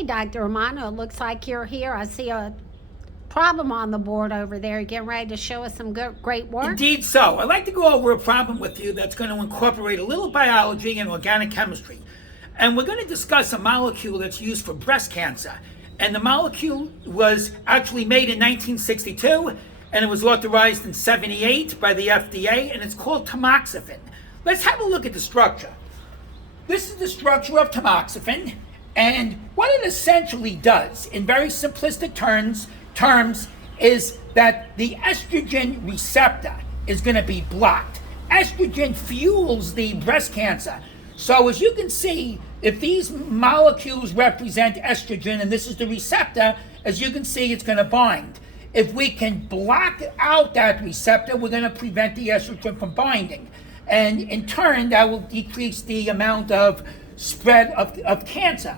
Okay, Dr. Romano, it looks like you're here. I see a problem on the board over there. You're getting ready to show us some great work? Indeed so. I'd like to go over a problem with you that's going to incorporate a little biology and organic chemistry. And we're going to discuss a molecule that's used for breast cancer. And the molecule was actually made in 1962, and it was authorized in 78 by the FDA, and it's called tamoxifen. Let's have a look at the structure. This is the structure of tamoxifen, and what it essentially does, in very simplistic terms, is that the estrogen receptor is going to be blocked. Estrogen fuels the breast cancer. So as you can see, if these molecules represent estrogen and this is the receptor, as you can see, it's going to bind. If we can block out that receptor, we're going to prevent the estrogen from binding. And in turn, that will decrease the amount of spread of cancer.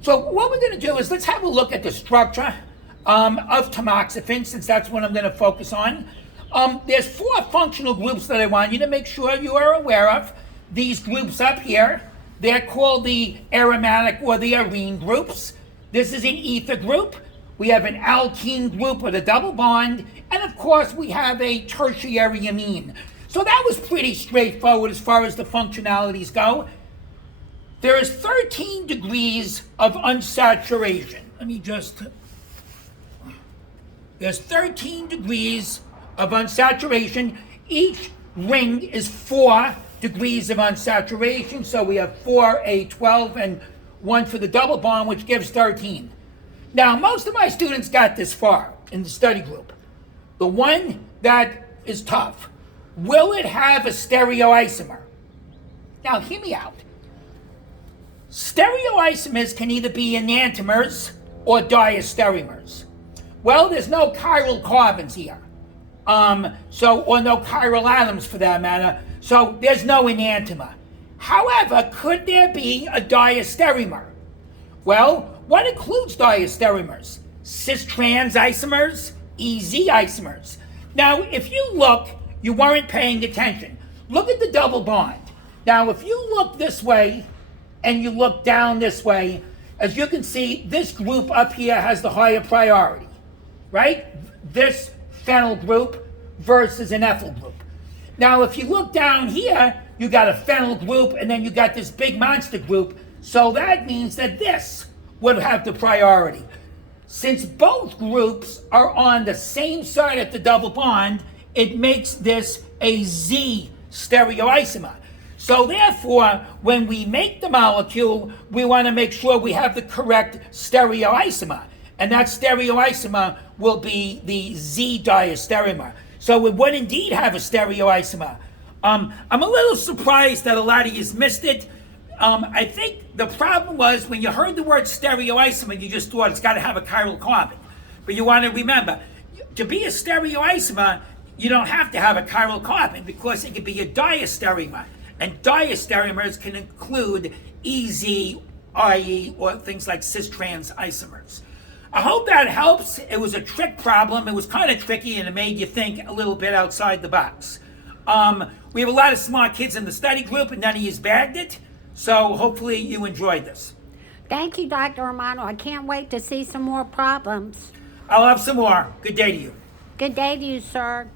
So what we're going to do is let's have a look at the structure of tamoxifen, since that's what I'm going to focus on. There's 4 functional groups that I want you to make sure you are aware of. These groups up here, they're called the aromatic or the arene groups. This is an ether group. We have an alkene group with a double bond, and of course we have a tertiary amine. So that was pretty straightforward as far as the functionalities go. There is 13 degrees of unsaturation. There's 13 degrees of unsaturation. Each ring is 4 degrees of unsaturation. So we have 4, a 12, and 1 for the double bond, which gives 13. Now, most of my students got this far in the study group. The one that is tough, will it have a stereoisomer? Now, hear me out. Stereoisomers can either be enantiomers or diastereomers. Well, there's no chiral carbons here, or no chiral atoms for that matter, so there's no enantiomer. However, could there be a diastereomer? Well, what includes diastereomers? Cis-trans isomers, EZ isomers. Now, if you look, you weren't paying attention. Look at the double bond. Now, if you look this way and you look down this way, as you can see, this group up here has the higher priority, right? This phenyl group versus an ethyl group. Now, if you look down here, you got a phenyl group and then you got this big monster group. So that means that this would have the priority. Since both groups are on the same side of the double bond, it makes this a Z stereoisomer. So therefore, when we make the molecule, we want to make sure we have the correct stereoisomer. And that stereoisomer will be the Z diastereomer. So it would indeed have a stereoisomer. I'm a little surprised that a lot of you missed it. I think the problem was when you heard the word stereoisomer, you just thought it's got to have a chiral carbon. But you want to remember, to be a stereoisomer, you don't have to have a chiral carbon because it could be a diastereomer. And diastereomers can include EZ, IE, or things like cis-trans isomers. I hope that helps. It was a trick problem. It was kind of tricky and it made you think a little bit outside the box. We have a lot of smart kids in the study group and none of you bagged it. So hopefully you enjoyed this. Thank you, Dr. Romano. I can't wait to see some more problems. I'll have some more. Good day to you. Good day to you, sir.